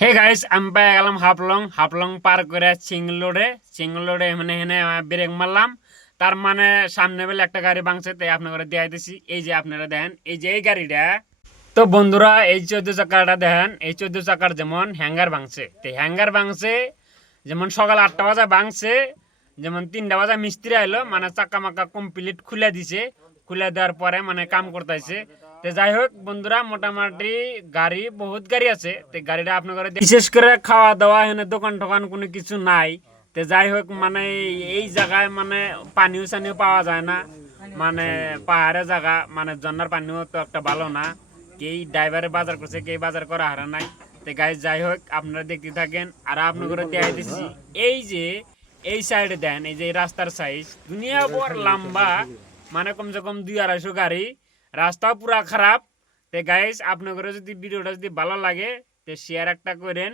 Hey guys, আমি পাই গেলাম হাফলং। হাফলং পার করে চিংলোডে মানে হেনে ব্রেক মারলাম। তার মানে সামনে বেলে একটা গাড়ি ভাঙছে, তাই আপনারা দেখাই দিছি। এই যে আপনারা দেখেন, এই যে এই গাড়িটা। তো বন্ধুরা, এই 14 চাকাটা দেখেন, এই 14 চাকার যেমন হ্যাঙ্গার ভাঙছে, তো হ্যাঙ্গার ভাঙছে যেমন সকাল 8টা বাজে ভাঙছে। যেমন 3টা বাজে মিস্ত্রি আইলো, মানে চাকা মাকা কমপ্লিট খুলে দিছে। খুলে দেওয়ার পরে মানে কাম করতেছে। তো যাই হোক বন্ধুরা, মোটামুটি গাড়ি বহুত গাড়ি আছে, তো গাড়িটা আপনাদের বিশেষ করে খাওয়া দাওয়া এখানে দোকান টোকান কোনো কিছু নাই। তো যাই হোক মানে এই জায়গায় মানে পানিও সানিও পাওয়া যায় না। মানে পাহাড়ের জায়গা, মানে ঝর্ণার পানিও তো একটা ভালো না। কেই ড্রাইভারে বাজার করছে, কেই বাজার করা হারা নাই। তো গাইজ যাই হোক, আপনারা দেখতে থাকেন আর আপনাদের দেখাই দিচ্ছি। এই যে এই সাইডে দেন, এই যে রাস্তার সাইজ দুনিয়া বড় লম্বা, মানে কমসে কম 200-250 গাড়ি। রাস্তাও পুরা খারাপ। তো গাইজ আপনাদের যদি ভিডিওটা যদি ভালো লাগে, তো শেয়ার একটা করেন।